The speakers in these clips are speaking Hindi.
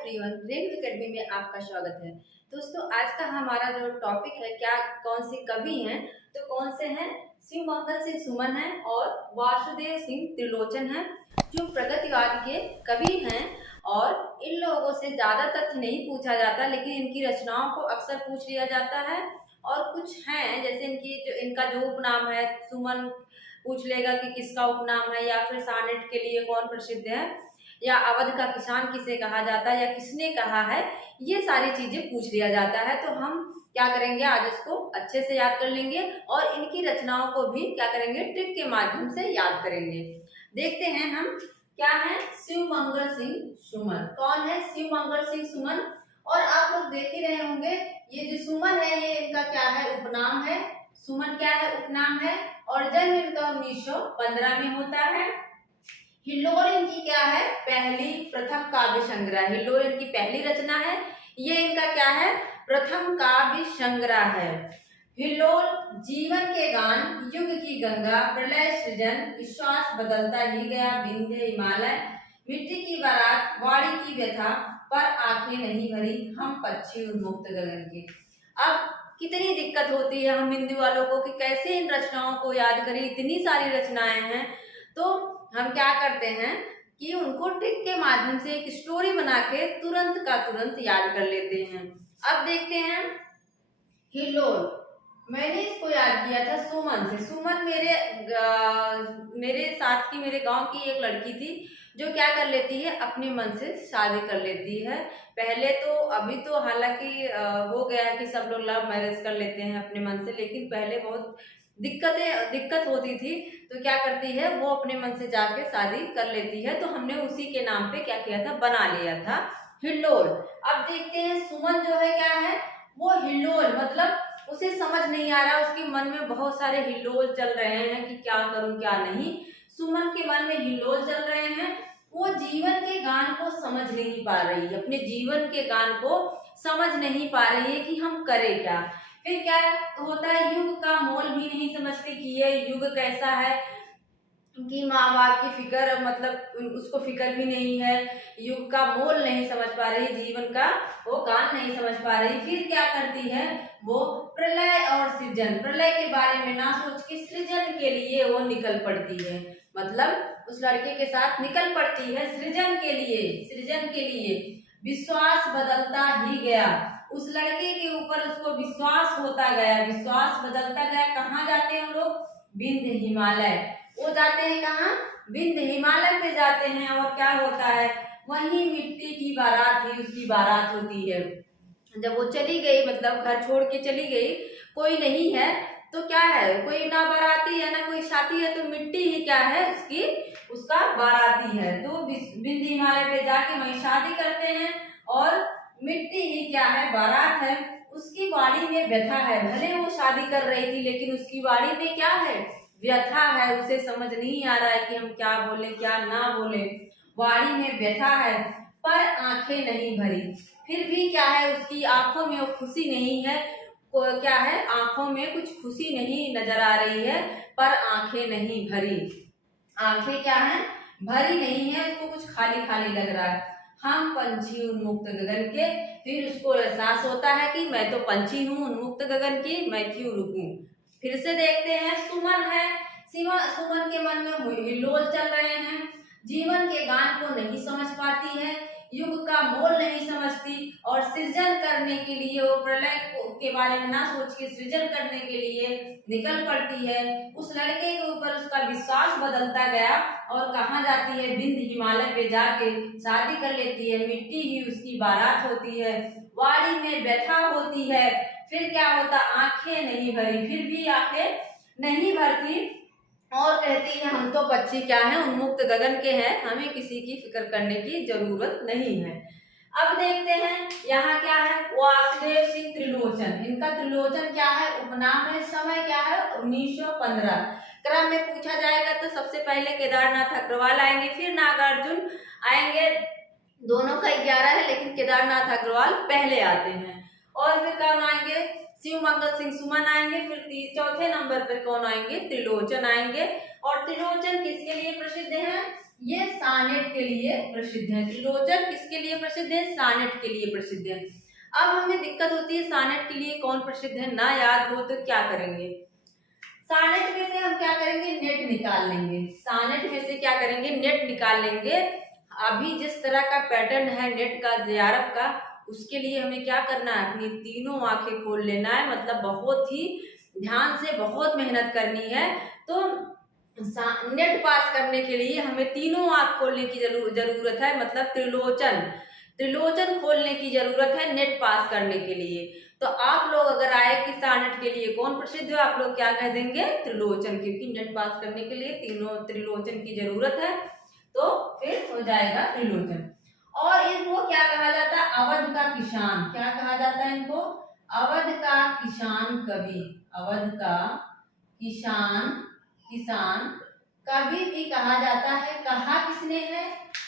एवरीवन, रेनू एकेडमी में आपका स्वागत है। दोस्तों, आज का हमारा जो टॉपिक है, क्या कौन से कवि हैं, तो कौन से हैं? शिव मंगल सिंह सुमन हैं और वासुदेव सिंह त्रिलोचन हैं, जो प्रगतिवाद के कवि हैं। और इन लोगों से ज्यादा तथ्य नहीं पूछा जाता, लेकिन इनकी रचनाओं को अक्सर पूछ लिया जाता है। और कुछ हैं, जैसे इनका जो उपनाम है, सुमन पूछ लेगा कि किसका उपनाम है, या फिर सानेट के लिए कौन प्रसिद्ध है, या अवध का किसान किसे कहा जाता है, या किसने कहा है, ये सारी चीजें पूछ लिया जाता है। तो हम क्या करेंगे, आज इसको अच्छे से याद कर लेंगे और इनकी रचनाओं को भी क्या करेंगे, ट्रिक के माध्यम से याद करेंगे। देखते हैं हम क्या है। शिव मंगल सिंह सुमन कौन है? शिव मंगल सिंह सुमन। और आप लोग देख ही रहे होंगे, ये जो सुमन है, ये इनका क्या है, उपनाम है। सुमन क्या है, उपनाम है। और जन्म इनका 1915 में होता है। हिल्लोल इनकी क्या है, प्रथम काव्य संग्रह। हिल्लोल इनकी पहली रचना है। ये इनका क्या है, प्रथम काव्य संग्रह है। हिल्लोल जीवन के गान, युग की गंगा, प्रलय सृजन, विश्वास बदलता ही गया, विंध्य हिमालय, मिट्टी की बारात, वाणी की व्यथा, पर आंखें नहीं भरी, हम पक्षी उन्मुक्त गगन के। अब कितनी दिक्कत होती है हम हिंदी वालों को कि कैसे इन रचनाओं को याद करें, इतनी सारी रचनाएं हैं। तो हम क्या करते हैं कि उनको ट्रिक के माध्यम से एक स्टोरी बना के तुरंत का तुरंत याद कर लेते हैं। अब देखते हैं हिल्लोल। मैंने इसको याद किया था सुमन से। सुमन मेरे साथ की, मेरे गांव की एक लड़की थी, जो क्या कर लेती है, अपने मन से शादी कर लेती है। पहले तो, अभी तो हालांकि हो गया है कि सब लोग लव मैरिज कर लेते हैं अपने मन से, लेकिन पहले बहुत दिक्कत होती थी। तो क्या करती है, वो अपने मन से जाके शादी कर लेती है। तो हमने उसी के नाम पे क्या किया था, बना लिया था हिल्लोल। अब देखते हैं सुमन जो है क्या है, वो हिल्लोल मतलब उसे समझ नहीं आ रहा, उसके मन में बहुत सारे हिल्लोल चल रहे हैं कि क्या करूं क्या नहीं। सुमन के मन में हिल्लोल चल रहे हैं। वो जीवन के गान को समझ नहीं पा रही है, अपने जीवन के गान को समझ नहीं पा रही है कि हम करें क्या। फिर क्या होता है, युग का मोल भी नहीं समझती कि ये युग कैसा है, कि माँ बाप की फिक्र, मतलब उसको फिक्र भी नहीं है, युग का मोल नहीं समझ पा रही, जीवन का वो गान नहीं समझ पा रही। फिर क्या करती है, वो प्रलय और सृजन, प्रलय के बारे में ना सोच के सृजन के लिए वो निकल पड़ती है। मतलब उस लड़के के साथ निकल पड़ती है सृजन के लिए, सृजन के लिए। विश्वास बदलता ही गया, उस लड़के के ऊपर उसको विश्वास होता गया, विश्वास बदलता गया। कहाँ जाते हैं हम लोग, विंध्य हिमालय। वो जाते हैं कहाँ, विंध्य हिमालय पे जाते हैं। और क्या होता है, वही मिट्टी की बारात ही उसकी बारात होती है। जब वो चली गई, मतलब घर छोड़ के चली गई, कोई नहीं है, तो क्या है, कोई ना बाराती है ना कोई साथी है, तो मिट्टी ही क्या है उसकी, उसका बाराती है। तो विंध्य हिमालय पे जाके वही शादी करते हैं, और मिट्टी ही क्या है, बारात है। उसकी वाणी में व्यथा है, भले वो शादी कर रही थी, लेकिन उसकी वाणी में क्या है, व्यथा है। उसे समझ नहीं आ रहा है कि हम क्या बोले क्या ना बोले। वाणी में व्यथा है, पर आंखें नहीं भरी। फिर भी क्या है, उसकी आंखों में वो खुशी नहीं है। क्या है, आंखों में कुछ खुशी नहीं नजर आ रही है, पर आंखें नहीं भरी। आंखें क्या है, भरी नहीं है, उसको कुछ खाली खाली लग रहा है। हम पंछी उन्मुक्त गगन के। फिर उसको एहसास होता है कि मैं तो पंछी हूँ उन्मुक्त गगन की, मैं क्यों रुकूं। फिर से देखते हैं सुमन है। सुमन के मन में हिल्लोल चल रहे हैं, जीवन के गान को नहीं समझ पाती है, युग का मोल नहीं समझती, और सृजन करने के लिए वो प्रलय के बारे में ना सोच के सृजन करने के लिए निकल पड़ती है। उस लड़के के ऊपर उसका विश्वास बदलता गया, और कहाँ जाती है, विंध्य हिमालय पे जाके शादी कर लेती है। मिट्टी ही उसकी बारात होती है, वाणी में व्यथा होती है। फिर क्या होता, आंखें नहीं भरी, फिर भी आंखें नहीं भरती, और कहती है हम तो पक्षी क्या है, उन्मुक्त गगन के हैं, हमें किसी की फिक्र करने की जरूरत नहीं है। अब देखते हैं यहाँ क्या है, वासुदेव सिंह त्रिलोचन। इनका त्रिलोचन क्या है, उपनाम है। समय क्या है, 1915। क्रम में पूछा जाएगा तो सबसे पहले केदारनाथ अग्रवाल आएंगे, फिर नागार्जुन आएंगे। दोनों का 11 है, लेकिन केदारनाथ अग्रवाल पहले आते हैं। और फिर कौन आएंगे, शिव मंगल सिंह सुमन आएंगे। फिर चौथे नंबर पर कौन आएंगे, त्रिलोचन आएंगे। और त्रिलोचन किसके लिए प्रसिद्ध हैं, ये सानेट के लिए प्रसिद्ध है। त्रिलोचन किसके लिए प्रसिद्ध है? सानेट के लिए प्रसिद्ध है। अब हमें दिक्कत होती है सानेट के लिए कौन प्रसिद्ध है, ना याद हो तो क्या करेंगे? सानेट में से हम क्या करेंगे? नेट निकाल लेंगे। सानेट में से क्या करेंगे? नेट निकाल लेंगे। अभी जिस तरह का पैटर्न है नेट का, जेआरएफ का, उसके लिए हमें क्या करना है? अपनी तीनों आंखें खोल लेना है, मतलब बहुत ही ध्यान से बहुत मेहनत करनी है। तो नेट पास करने के लिए हमें तीनों आंख खोलने की जरूरत है, मतलब त्रिलोचन त्रिलोचन खोलने की जरूरत है नेट पास करने के लिए। तो आप लोग अगर आए कि सानेट के लिए कौन प्रसिद्ध है, आप लोग क्या कह देंगे? त्रिलोचन, क्योंकि नेट पास करने के लिए तीनों त्रिलोचन की जरूरत है, तो फिर हो जाएगा त्रिलोचन। और इनको क्या कहा जाता है? अवध का किसान। क्या कहा जाता है इनको? अवध का किसान कवि। अवध का किसान किसान कवि भी कहा जाता है। कहा किसने है?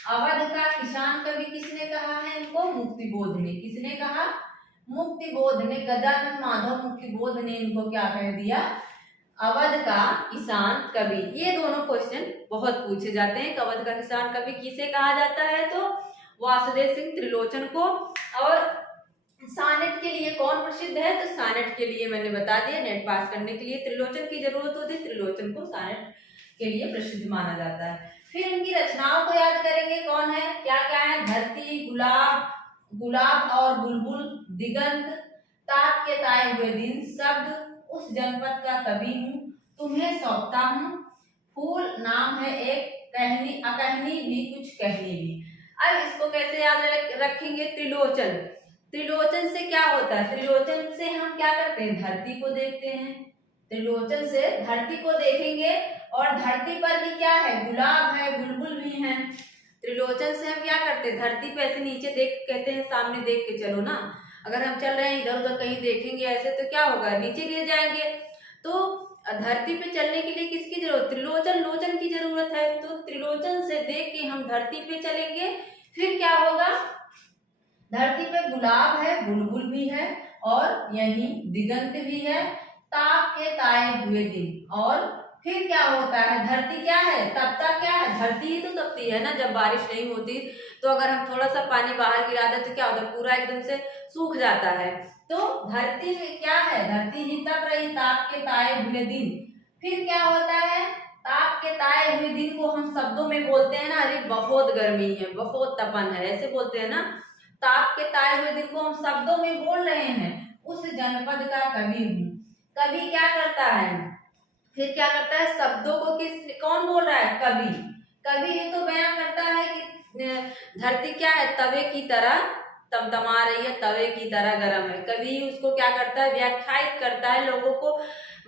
अवध का किसान कवि किसने कहा है इनको? मुक्तिबोध ने। किसने कहा? मुक्तिबोध ने। गजानन माधव मुक्तिबोध ने इनको क्या कह दिया? अवध का किसान कवि। ये दोनों क्वेश्चन बहुत पूछे जाते हैं। अवध का किसान कवि किसे कहा जाता है? तो वासुदेव सिंह त्रिलोचन को। और सानेट के लिए कौन प्रसिद्ध है? तो सानेट के लिए मैंने बता दिया, नेट पास करने के लिए त्रिलोचन की जरूरत होती है, त्रिलोचन को सानेट के लिए प्रसिद्ध माना जाता है। फिर इनकी रचनाओं को याद करेंगे, कौन है, क्या क्या है? धरती, गुलाब, गुलाब और बुलबुल, दिगंत, ताक के ताए हुए दिन, शब्द, उस जनपद का कवि हूँ, तुम्हें सौंपता हूँ, फूल, नाम है एक, कहनी, अकहनी भी, कुछ कहनी भी। अब इसको कैसे याद रखेंगे? त्रिलोचन। त्रिलोचन से क्या होता है? त्रिलोचन से हम क्या करते हैं? धरती को देखते हैं। त्रिलोचन से धरती को देखेंगे, और धरती पर ही क्या है? गुलाब है, बुलबुल भी है। त्रिलोचन से हम क्या करते हैं? धरती पे ऐसे नीचे देख, कहते हैं सामने देख के चलो ना। अगर हम चल रहे हैं इधर उधर कहीं देखेंगे ऐसे तो क्या होगा? नीचे गिर जाएंगे। तो धरती पे चलने के लिए किसकी जरूरत? त्रिलोचन लोचन की जरूरत है। तो त्रिलोचन से देख के हम धरती पे चलेंगे, फिर क्या होगा? धरती पे गुलाब है, बुलबुल भी है, और यही दिगंत भी है, ताप के ताए हुए दिन। और फिर क्या होता है? धरती क्या है? तपता क्या है? धरती ही तो तपती है ना जब बारिश नहीं होती। तो अगर हम थोड़ा सा पानी बाहर गिरा दें तो क्या होता है? पूरा एकदम से सूख जाता है। तो धरती में क्या है? धरती ही तप रही, ताप के ताए हुए दिन। फिर क्या होता है? ताप के ताए हुए दिन को हम शब्दों में बोलते हैं ना, अरे बहुत गर्मी है, बहुत तपन है, ऐसे बोलते हैं ना। ताप के ताए हुए दिन को हम शब्दों में बोल रहे हैं। उस जनपद का कवि हूँ। कवि क्या करता है? फिर क्या करता है? शब्दों को कौन बोल रहा है? कवि। कवि ये तो बयां करता है कि धरती क्या है? तवे की तरह तमतमा रही है, तवे की तरह गर्म है। कवि उसको क्या करता है? व्याख्यायित करता है लोगों को,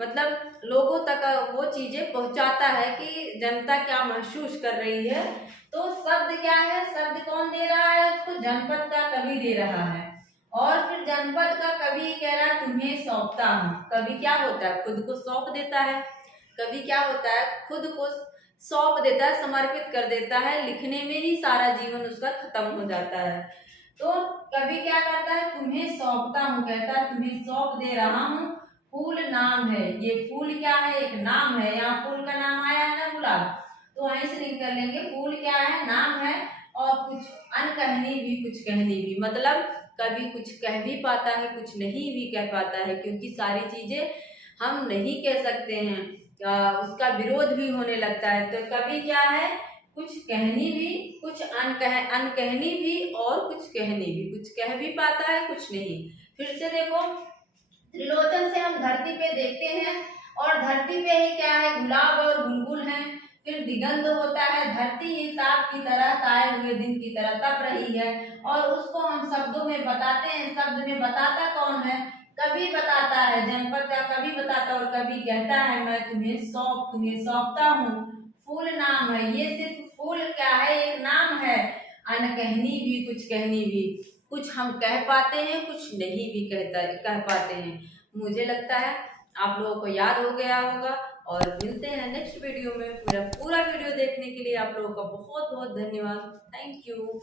मतलब लोगों तक वो चीजें पहुंचाता है कि जनता क्या महसूस कर रही है। तो शब्द क्या है? शब्द कौन दे रहा है उसको? जनपद का कवि दे रहा है। और फिर जनपद का कवि कह रहा है तुम्हें सौंपता हूँ। कवि क्या होता है? खुद को सौंप देता है। कवि क्या होता है? खुद को सौंप देता है, समर्पित कर देता है, लिखने में ही सारा जीवन उसका खत्म हो जाता है। तो कवि क्या करता है? तुम्हें सौंपता हूँ, कहता है तुम्हें सौंप दे रहा हूँ। फूल, नाम है, ये फूल क्या है? एक नाम है। यहाँ फूल का नाम आया है ना, गुलाब, तो वहीं से लिंक कर लेंगे। फूल क्या है? नाम है। और कुछ अनकहनी भी, कुछ कहनी भी, मतलब कभी कुछ कह भी पाता है, कुछ नहीं भी कह पाता है, क्योंकि सारी चीजें हम नहीं कह सकते हैं, उसका विरोध भी होने लगता है। तो कभी क्या है? कुछ कहनी भी, कुछ अनकहनी भी, और कुछ कहनी भी, कुछ कह भी पाता है, कुछ नहीं। फिर से देखो, त्रिलोचन से हम धरती पे देखते हैं, और धरती पे ही क्या है? गुलाब और बुलबुल है। फिर दिगंत होता है, धरती ही ताप की तरह, ताए हुए दिन की तरह तप रही है, और उसको हम शब्दों में बताते हैं। शब्द में बताता कौन है? कवि बताता है, जनपद का कवि बताता है। और कवि कहता है मैं तुम्हें सौंपता हूँ। फूल, नाम है, ये सिर्फ फूल क्या है? एक नाम है। अनकहनी भी, कुछ कहनी भी, कुछ हम कह पाते हैं, कुछ नहीं भी कह पाते हैं। मुझे लगता है आप लोगों को याद हो गया होगा। और मिलते हैं नेक्स्ट वीडियो में। मेरा पूरा वीडियो देखने के लिए आप लोगों का बहुत बहुत धन्यवाद। Thank you.